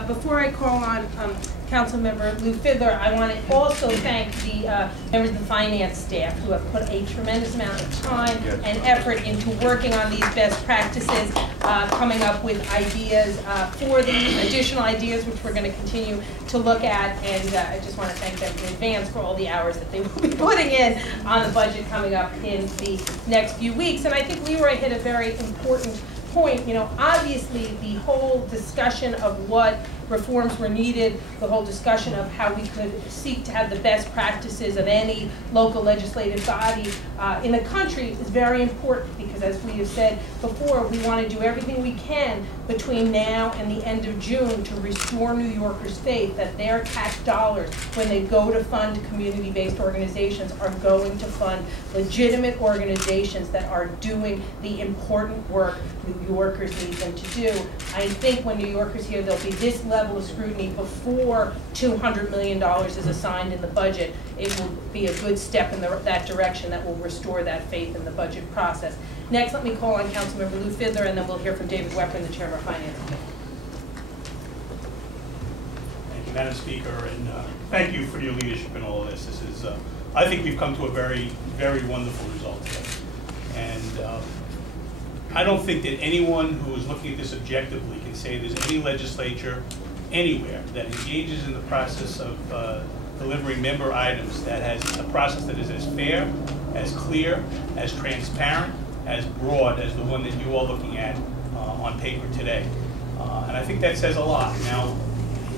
Before I call on Councilmember Lew Fidler, I want to also thank the members of the finance staff who have put a tremendous amount of time and effort into working on these best practices, coming up with ideas for these additional ideas, which we're going to continue to look at. And I just want to thank them in advance for all the hours that they will be putting in on the budget coming up in the next few weeks. And I think Leroy hit a very important point. You know, obviously the whole discussion of what reforms were needed, the whole discussion of how we could seek to have the best practices of any local legislative body in the country is very important, because as we have said before, we want to do everything we can between now and the end of June to restore New Yorkers' faith that their tax dollars, when they go to fund community-based organizations, are going to fund legitimate organizations that are doing the important work New Yorkers need them to do. I think when New Yorkers hear there'll be this level of scrutiny before $200 million is assigned in the budget, it will be a good step in that direction that will restore that faith in the budget process. Next, let me call on Councilmember Lew Fidler, and then we'll hear from David Weapon, the Chairman of Finance Committee. Thank you, Madam Speaker, and thank you for your leadership in all of this. This is, I think we've come to a very, very wonderful result today. And I don't think that anyone who is looking at this objectively can say there's any legislature anywhere that engages in the process of delivering member items that has a process that is as fair, as clear, as transparent, as broad as the one that you are looking at on paper today. And I think that says a lot. Now,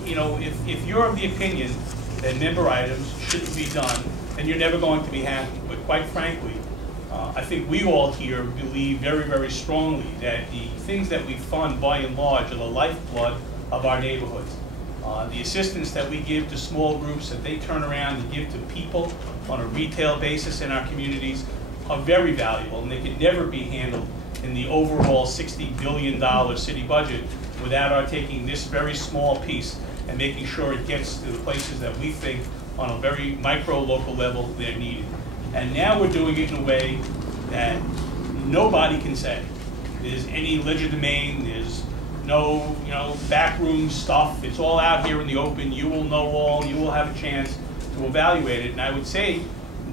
you know, if you're of the opinion that member items shouldn't be done, then you're never going to be happy. But quite frankly, I think we all here believe very, very strongly that the things that we fund, by and large, are the lifeblood of our neighborhoods. The assistance that we give to small groups that they turn around and give to people on a retail basis in our communities are very valuable, and they can never be handled in the overall $60 billion city budget without our taking this very small piece and making sure it gets to the places that we think on a very micro local level they're needed. And now we're doing it in a way that nobody can say there's any legerdemain, there's no, backroom stuff. It's all out here in the open. You will know all. You will have a chance to evaluate it. And I would say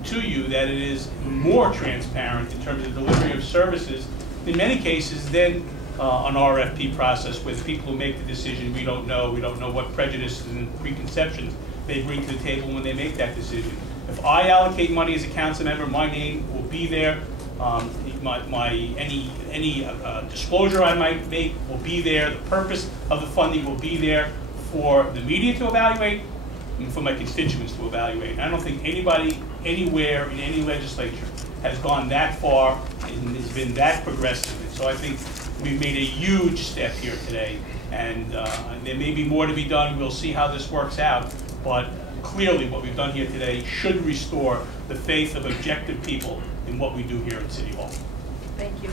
to you that it is more transparent in terms of delivery of services in many cases than an RFP process with people who make the decision. We don't know what prejudices and preconceptions they bring to the table when they make that decision. If I allocate money as a council member, my name will be there. Any disclosure I might make will be there. The purpose of the funding will be there for the media to evaluate and for my constituents to evaluate. And I don't think anybody anywhere in any legislature has gone that far and has been that progressive. And so I think we've made a huge step here today, and there may be more to be done. We'll see how this works out, but clearly what we've done here today should restore the faith of objective people in what we do here at City Hall. Thank you.